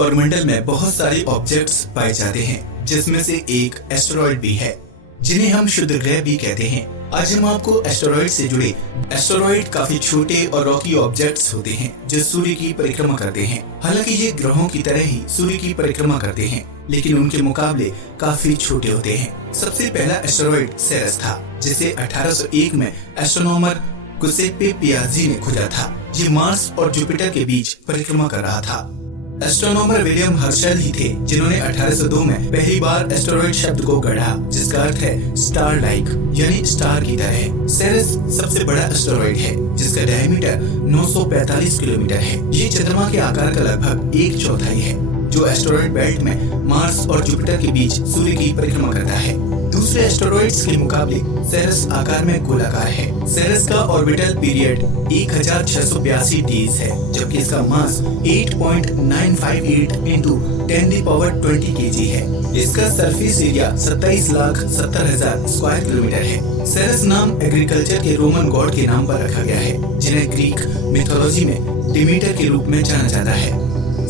सौरमंडल में बहुत सारे ऑब्जेक्ट्स पाए जाते हैं, जिसमें से एक एस्टेरॉइड भी है, जिन्हें हम क्षुद्र ग्रह भी कहते हैं। आज हम आपको एस्टेरॉइड से जुड़े एस्टेरॉइड काफी छोटे और रॉकी ऑब्जेक्ट्स होते हैं जो सूर्य की परिक्रमा करते हैं। हालांकि ये ग्रहों की तरह ही सूर्य की परिक्रमा करते हैं, लेकिन उनके मुकाबले काफी छोटे होते हैं। सबसे पहला एस्टेरॉइड सेरेस था, जिसे 1801 में एस्ट्रोनॉमर गुसेप्पे पियाज़ी ने खोजा था। ये मार्स और जुपिटर के बीच परिक्रमा कर रहा था। एस्ट्रोनॉमर विलियम हर्शल ही थे जिन्होंने 1802 में पहली बार एस्टेरॉइड शब्द को गढ़ा, जिसका अर्थ है स्टार लाइक, यानी स्टार की तरह। सेरेस सबसे बड़ा एस्टेरॉइड है, जिसका डायमीटर 945 किलोमीटर है। ये चंद्रमा के आकार का लगभग 1/4 है, जो एस्टेरॉइड बेल्ट में मार्स और जुपिटर के बीच सूर्य की परिक्रमा करता है। दूसरे एस्टेरॉइड्स के मुकाबले सेरेस आकार में गोलाकार है। सेरेस का ऑर्बिटल पीरियड 1682 डेज है, जबकि इसका मास 8.958 into 10⁻20 kg है। इसका सरफेस एरिया 27,70,000 स्क्वायर किलोमीटर है। सेरेस नाम एग्रीकल्चर के रोमन गॉड के नाम पर रखा गया है, जिन्हें ग्रीक मिथोलॉजी में डिमीटर के रूप में जाना जाता है।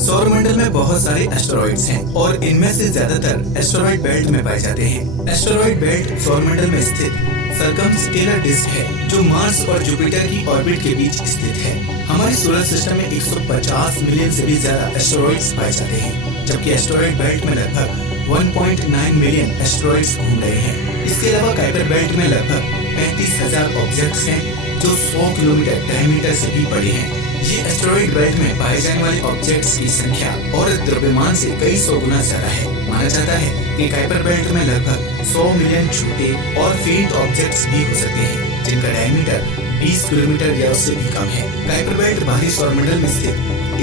सौरमंडल में बहुत सारे एस्टेरॉइड्स हैं और इनमें से ज्यादातर एस्टेरॉइड बेल्ट में पाए जाते हैं। एस्टेरॉइड बेल्ट सौरमंडल में स्थित सर्कमस्टेलर डिस्क है, जो मार्स और जुपिटर की ऑर्बिट के बीच स्थित है। हमारे सोलर सिस्टम में 150 मिलियन से भी ज्यादा एस्टेरॉइड्स पाए जाते हैं, जबकि एस्टेरॉइड बेल्ट में लगभग 1.9 मिलियन एस्टेरॉइड्स घूम रहे हैं। इसके अलावा काइपर बेल्ट में लगभग 35,000 ऑब्जेक्ट्स हैं, जो 100 किलोमीटर डायमीटर से भी बड़े हैं। ये एस्टेरॉइड बेल्ट में पाए जाने वाले ऑब्जेक्ट्स की संख्या और द्रव्यमान से कई 100 गुना ज्यादा है। माना जाता है कि काइपर बेल्ट में लगभग 100 मिलियन छोटे और फेंट ऑब्जेक्ट्स भी हो सकते हैं, जिनका डायमीटर 20 किलोमीटर या उससे भी कम है। काइपर बेल्ट बाहरी सौरमंडल में स्थित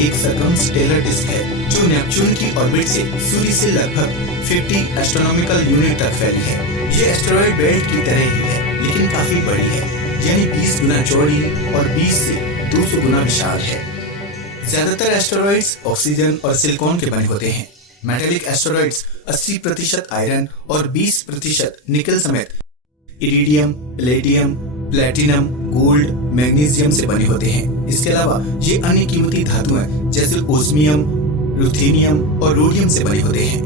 एक सर्कमस्टेलर डिस्क है, जो नेपच्यून की ऑर्बिट से सूर्य से लगभग 50 एस्ट्रोनॉमिकल यूनिट तक फैली है। ये एस्टेरॉइड बेल्ट की तरह ही है, लेकिन काफी बड़ी है, यानी 20 गुना चौड़ी और 20 से 200 गुना विशाल है। ज्यादातर एस्टेरॉइड्स ऑक्सीजन और सिलिकॉन के बने होते हैं। मेटेलिक एस्टेरॉइड्स 80% आयरन और 20% निकल समेत iridium, palladium, platinum, gold, magnesium से बने होते हैं। इसके अलावा ये अन्य कीमती धातुएं जैसे ओस्मियम, रुथेनियम और रोडियम से बने होते हैं।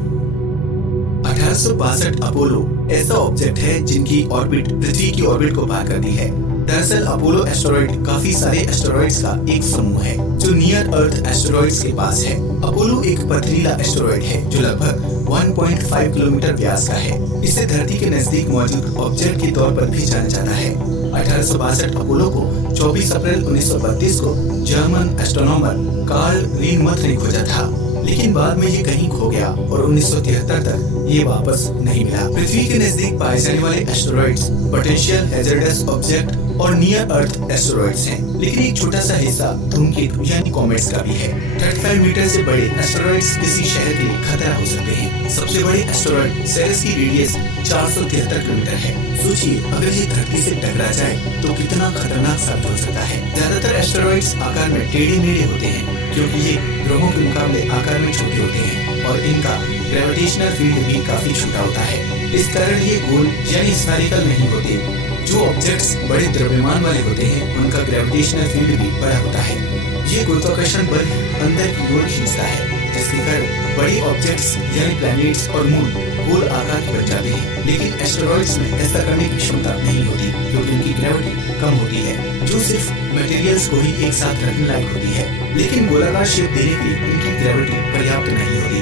1862 अपोलो ऐसा ऑब्जेक्ट है जिनकी ऑर्बिट पृथ्वी की ऑर्बिट को पार करती है। दरअसल अपोलो एस्टेरॉइड काफी सारे एस्टेरॉइड्स का एक समूह है, जो नियर अर्थ एस्टेरॉइड्स के पास है। अपोलो एक पथरीला एस्टेरॉइड है, जो लगभग 1.5 किलोमीटर व्यास का है। इसे धरती के नजदीक मौजूद ऑब्जेक्ट के तौर पर भी जाना जाता है। 1862 अपोलो को 24 अप्रैल 1932 को जर्मन एस्ट्रोनॉमर कार्ल रीनमथ ने खोजा था, लेकिन बाद में ये कहीं खो गया और 1973 तक ये वापस नहीं मिला। पृथ्वी के नजदीक पाए जाने वाले एस्टेरॉइड्स पोटेंशियल हैजर्डस ऑब्जेक्ट और नियर अर्थ एस्टेरॉइड्स हैं, लेकिन एक छोटा सा हिस्सा धूमकेतु यानी कॉमेट्स का भी है। 35 मीटर से बड़े एस्टेरॉइड्स किसी शहर के लिए खतरा हो सकते हैं। सबसे बड़े एस्टेरॉइड सेरेस की रेडियस 473 किलोमीटर है। सोचिए, अगर ये धरती से टकरा जाए तो कितना खतरनाक साबित हो सकता है। ज्यादातर एस्टेरॉइड्स आकार में टेढ़े मेढ़े होते हैं, क्योंकि ये ग्रहों के मुकाबले आकार में छोटे होते हैं और इनका ग्रेविटेशनल फील्ड भी काफी छोटा होता है। इस कारण ये गोल यानी स्फेरिकल नहीं होते। जो ऑब्जेक्ट्स बड़े द्रव्यमान वाले होते हैं, उनका ग्रेविटेशनल फील्ड भी बड़ा होता है। ये गुरुत्वाकर्षण बल अंदर की ओर खींचता है, जिसके कारण बड़े ऑब्जेक्ट्स यानी प्लैनेट्स और मून गोल आकार के बन जाते हैं। लेकिन एस्टेरॉइड्स में ऐसा करने की क्षमता नहीं होती, क्योंकि उनकी ग्रेविटी कम होती है, जो सिर्फ मटेरियल्स को ही एक साथ रखने लायक होती है। लेकिन गोलाकार शेप देने के लिए उनकी ग्रेविटी पर्याप्त नहीं होती।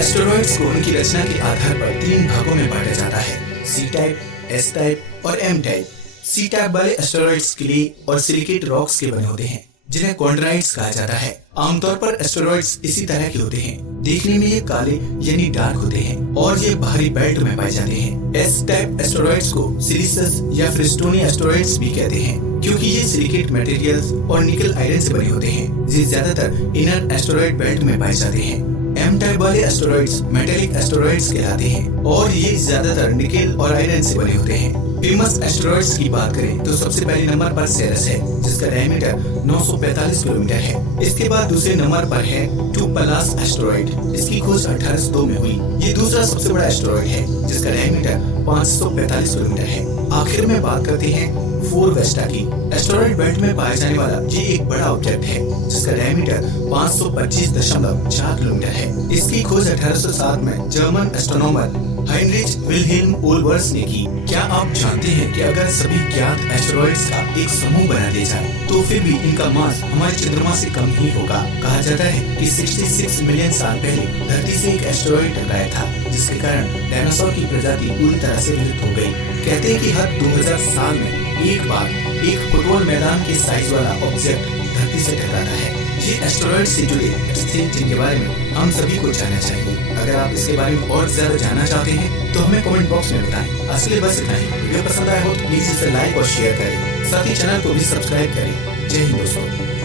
एस्टेरॉइड्स को उनकी रचना के आधार पर 3 भागों में बांटा जाता है: सी टाइप, एस टाइप और एम टाइप। सी टाइप वाले एस्टेरॉइड्स क्ले और सिलिकेट रॉक्स के बने होते हैं, जिन्हें कॉन्ड्राइट्स कहा जाता है। आमतौर पर एस्टेरॉइड्स इसी तरह के होते हैं। देखने में ये काले यानी डार्क होते हैं और ये बाहरी बेल्ट में पाए जाते हैं। एस टाइप एस्टेरॉइड्स को सिलिसस या फिर स्टोनी एस्टेरॉइड्स भी कहते हैं, क्योंकि ये सिलिकेट मटेरियल्स और निकल आयरन से बने होते हैं, जो ज्यादातर इनर एस्टेरॉइड बेल्ट में पाए जाते हैं। एम टाइप वाले एस्टेरॉइड्स मेटेलिक एस्टेरॉइड्स कहलाते हैं और ये ज्यादातर निकेल और आयरन से बने होते हैं। फेमस एस्टेरॉइड्स की बात करें तो सबसे पहले नंबर पर सेरेस है, जिसका डायमीटर 945 किलोमीटर है। इसके बाद दूसरे नंबर पर है टूपलास एस्टेरॉइड। इसकी खोज 1802 में हुई। ये दूसरा सबसे बड़ा एस्टेरॉइड है, जिसका डायमीटर 545 किलोमीटर है। आखिर में बात करते हैं 4 वेस्टा की। एस्टेरॉइड बेल्ट में पाया जाने वाला ये एक बड़ा ऑब्जेक्ट है जिसका डायमीटर 525.4 किलोमीटर है। इसकी खोज 1807 में जर्मन एस्ट्रोनॉमर हाइनरिच विल्हेल्म ओलबर्स ने की। क्या आप जानते हैं कि अगर सभी ज्ञात एस्टेरॉइड्स का एक समूह बना दिया जाए तो फिर भी इनका मास हमारे चंद्रमा से कम ही होगा। कहा जाता है कि 66 मिलियन साल पहले धरती से एक एस्टेरॉइड टकराया था जिसके कारण डायनासोर की प्रजाति पूरी तरह से विलुप्त हो गई। कहते हैं कि हर 2000 साल में एक बार एक फुटबॉल मैदान के साइज वाला ऑब्जेक्ट धरती से टकराता है। ये एस्टेरॉइड से जुड़े एक्सटिंक्ट जिनके बारे में हम सभी को जानना चाहिए। अगर आप इसके बारे में और ज्यादा जानना चाहते हैं तो हमें कमेंट बॉक्स में बताएं। आज के लिए बस इतना ही। वीडियो पसंद आया हो तो प्लीज इसे लाइक और शेयर करें। साथ ही चैनल को भी सब्सक्राइब करें। जय हिंद दोस्तों।